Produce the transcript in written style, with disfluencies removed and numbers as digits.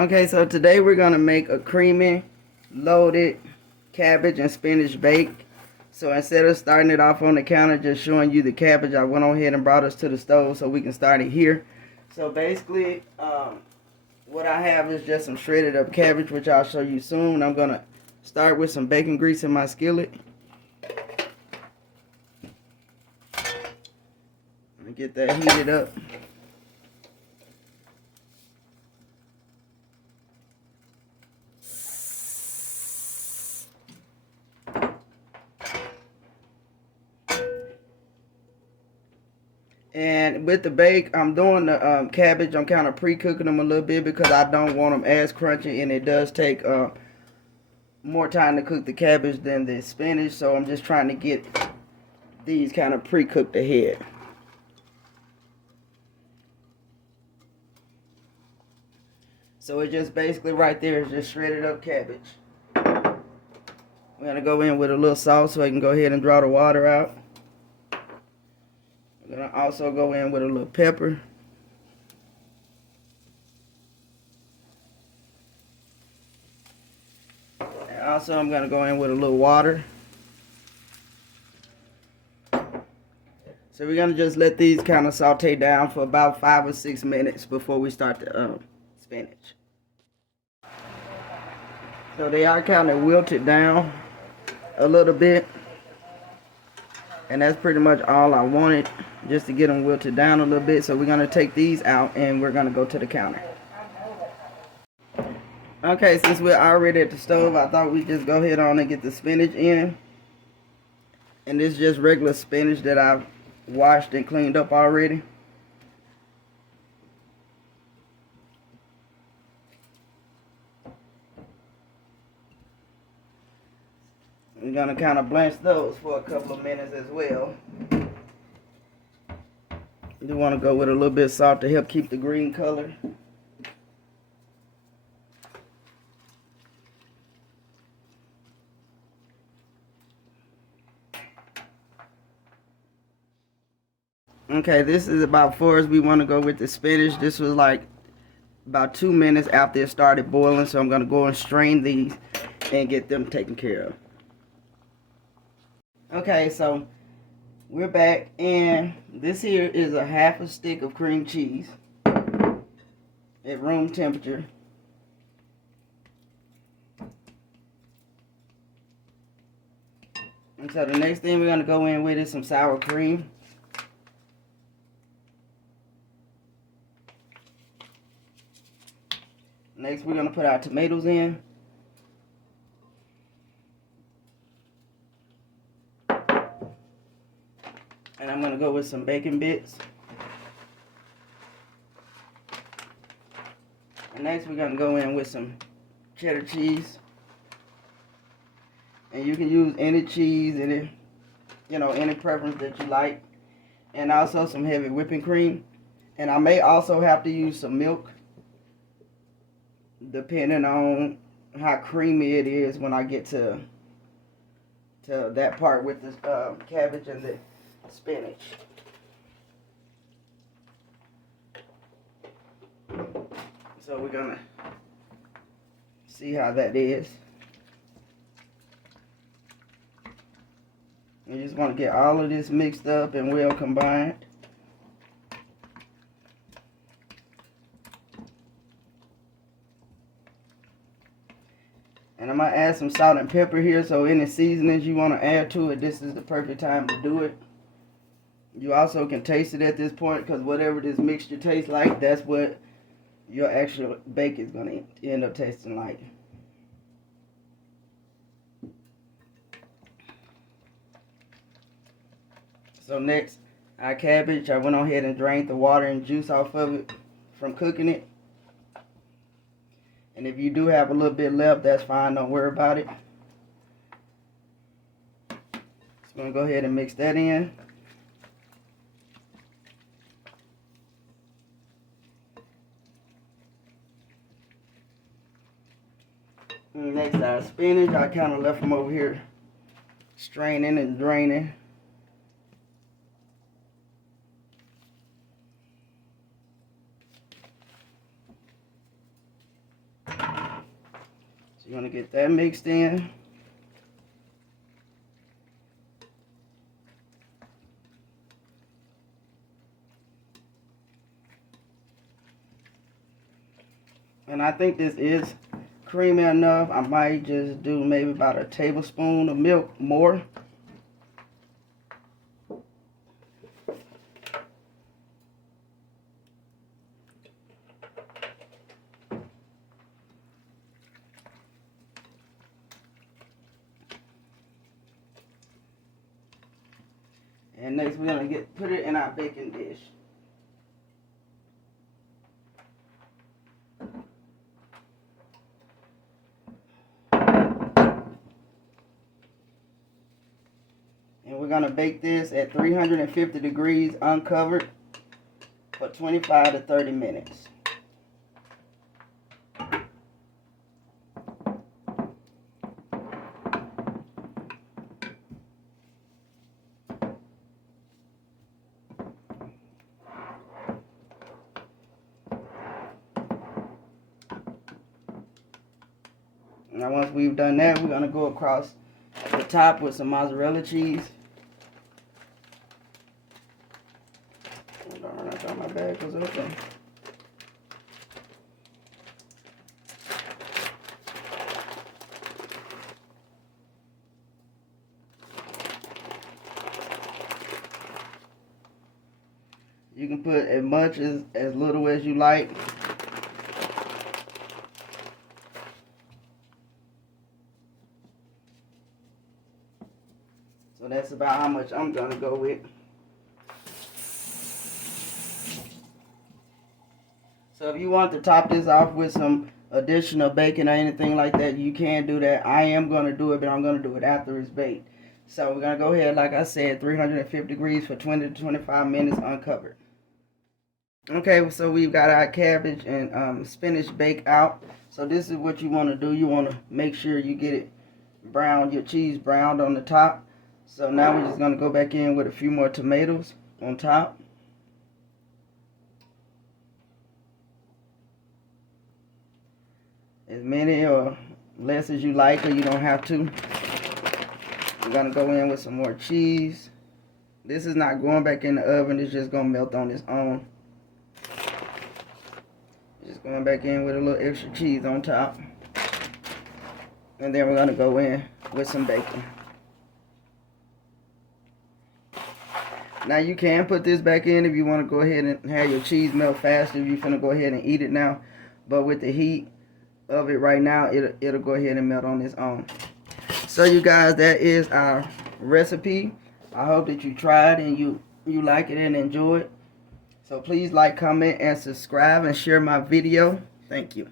Okay, so today we're going to make a creamy, loaded cabbage and spinach bake. So instead of starting it off on the counter, just showing you the cabbage, I went on ahead and brought us to the stove so we can start it here. So basically, what I have is just some shredded up cabbage, which I'll show you soon. I'm going to start with some bacon grease in my skillet. And get that heated up. And with the bake, I'm doing the cabbage. I'm kind of pre-cooking them a little bit because I don't want them as crunchy, and it does take more time to cook the cabbage than the spinach. So I'm just trying to get these kind of pre-cooked ahead. So it's just basically right there is just shredded up cabbage. We're going to go in with a little salt so I can go ahead and draw the water out. I'm going to also go in with a little pepper. And also I'm going to go in with a little water. So we're going to just let these kind of saute down for about 5 or 6 minutes before we start the spinach. So they are kind of wilted down a little bit. And that's pretty much all I wanted, just to get them wilted down a little bit. So we're going to take these out and we're going to go to the counter. Okay, since we're already at the stove, I thought we'd just go ahead on and get the spinach in. And this is just regular spinach that I've washed and cleaned up already. We're going to kind of blanch those for a couple of minutes as well. You want to go with a little bit of salt to help keep the green color. Okay, this is about far as we want to go with the spinach. This was like about 2 minutes after it started boiling, so I'm going to go and strain these and get them taken care of. Okay, so we're back, and this here is a half a stick of cream cheese at room temperature. And so the next thing we're going to go in with is some sour cream. Next we're going to put our tomatoes in. And I'm going to go with some bacon bits. And next we're going to go in with some cheddar cheese. And you can use any cheese, any preference that you like. And also some heavy whipping cream. And I may also have to use some milk, depending on how creamy it is when I get to that part with the cabbage and the spinach. So we're gonna see how that is. You just want to get all of this mixed up and well combined. And I'm going to add some salt and pepper here, so any seasonings you want to add to it, this is the perfect time to do it. You also can taste it at this point, because whatever this mixture tastes like, that's what your actual bake is going to end up tasting like. So next, our cabbage, I went on ahead and drained the water and juice off of it from cooking it. And if you do have a little bit left, that's fine, don't worry about it. So I'm going to go ahead and mix that in. And next, our spinach, I kind of left them over here straining and draining. You want to get that mixed in. And I think this is creamy enough. I might just do maybe about a tablespoon of milk more. And next we're gonna put it in our baking dish. And we're gonna bake this at 350 degrees uncovered for 25 to 30 minutes. Now once we've done that, we're going to go across the top with some mozzarella cheese. Hold on, I thought my bag was open. You can put as much as little as you like. So that's about how much I'm gonna go with. So if you want to top this off with some additional bacon or anything like that, you can do that. I am gonna do it, but I'm gonna do it after it's baked. So we're gonna go ahead, like I said, 350 degrees for 20 to 25 minutes uncovered. Okay, so we've got our cabbage and spinach baked out. So this is what you want to do. You want to make sure you get it browned, your cheese browned on the top. So now we're just going to go back in with a few more tomatoes on top. As many or less as you like, or you don't have to. We're going to go in with some more cheese. This is not going back in the oven. It's just going to melt on its own. Just going back in with a little extra cheese on top. And then we're going to go in with some bacon. Now you can put this back in if you want to go ahead and have your cheese melt faster, if you're finna go ahead and eat it now. But with the heat of it right now, it'll go ahead and melt on its own. So you guys, that is our recipe. I hope that you tried and you like it and enjoy it. So please like, comment, and subscribe and share my video. Thank you.